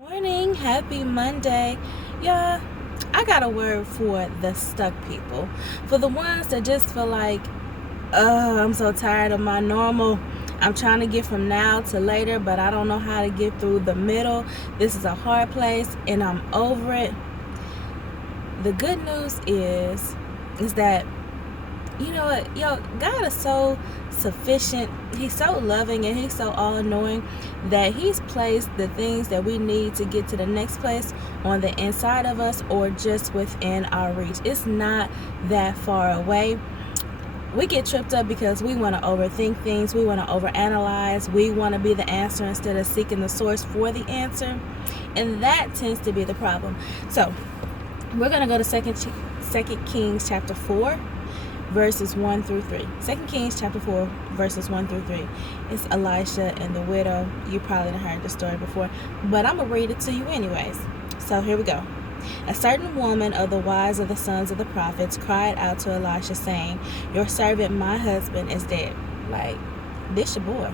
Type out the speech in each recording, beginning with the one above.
Morning, happy Monday. Yeah, I got a word for the stuck people. For the ones that just feel like, I'm so tired of my normal. I'm trying to get from now to later, but I don't know how to get through the middle. This is a hard place and I'm over it. The good news is that you know what, God is so sufficient. He's so loving and he's so all-knowing that he's placed the things that we need to get to the next place on the inside of us or just within our reach. It's not that far away. We get tripped up because we want to overthink things, we want to overanalyze, we want to be the answer instead of seeking the source for the answer, and that tends to be the problem. So we're going to go to second Kings chapter 4 verses 1 through 3. 2 Kings chapter 4 verses 1 through 3. It's Elisha and the widow. You probably done heard the story before, but I'm gonna read it to you anyways. So here we go. A certain woman of the wives of the sons of the prophets cried out to Elisha, saying, "Your servant, my husband, is dead." Like, this your boy.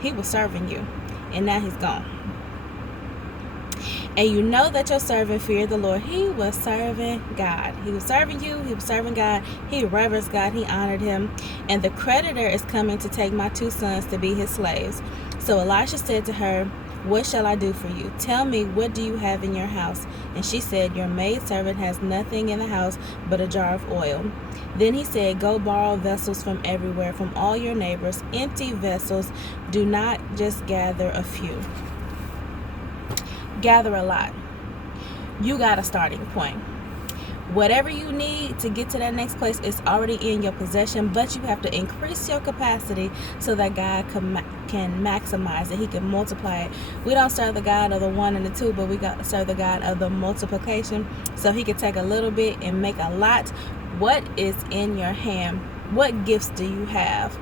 He was serving you, and now he's gone. And you know that your servant feared the Lord. He was serving God. He was serving you. He was serving God. He reverenced God. He honored him. And the creditor is coming to take my 2 sons to be his slaves. So Elisha said to her, "What shall I do for you? Tell me, what do you have in your house?" And she said, "Your maidservant has nothing in the house but a jar of oil." Then he said, "Go borrow vessels from everywhere, from all your neighbors, empty vessels. Do not just gather a few. Gather a lot." You got a starting point. Whatever you need to get to that next place is already in your possession, but you have to increase your capacity so that God can maximize it. He can multiply it. We don't serve the God of the 1 and the 2, but we got serve the God of the multiplication. So he can take a little bit and make a lot. What is in your hand? What gifts do you have?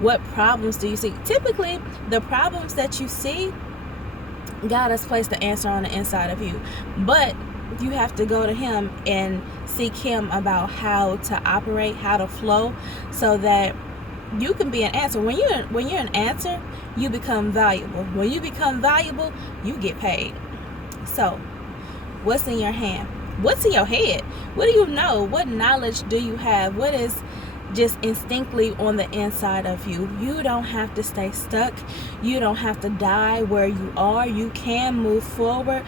What problems do you see? Typically, the problems that you see, God has placed the answer on the inside of you, but you have to go to him and seek him about how to operate, how to flow, so that you can be an answer. When you're an answer, you become valuable. When you become valuable, you get paid. So what's in your hand? What's in your head? What do you know? What knowledge do you have? What is just instinctively on the inside of you? You don't have to stay stuck. You don't have to die where you are. You can move forward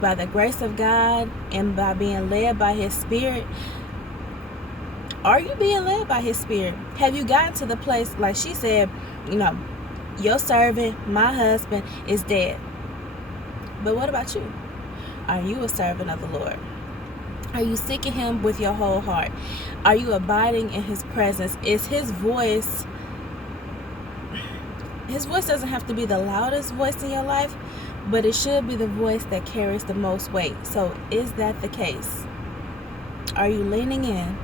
by the grace of God and by being led by his spirit. Are you being led by his spirit? Have you gotten to the place, like she said, your servant, my husband, is dead? But what about you? Are you a servant of the Lord? Are you seeking him with your whole heart? Are you abiding in his presence? Is his voice doesn't have to be the loudest voice in your life, but it should be the voice that carries the most weight. So is that the case? Are you leaning in?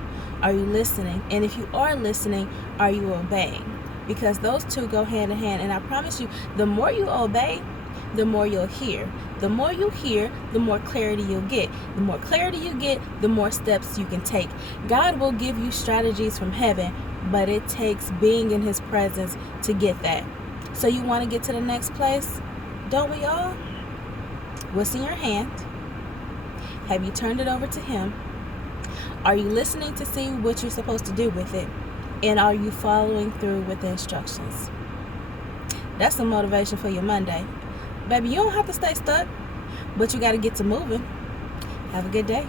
Are you listening? And if you are listening, are you obeying? Because those two go hand in hand. And I promise you, the more you obey, the more you'll hear. The more you hear, the more clarity you'll get. The more clarity you get, the more steps you can take. God will give you strategies from heaven, but it takes being in his presence to get that. So you want to get to the next place? Don't we all? What's in your hand? Have you turned it over to him? Are you listening to see what you're supposed to do with it? And are you following through with the instructions? That's some motivation for your Monday. Baby, you don't have to stay stuck, but you got to get to moving. Have a good day.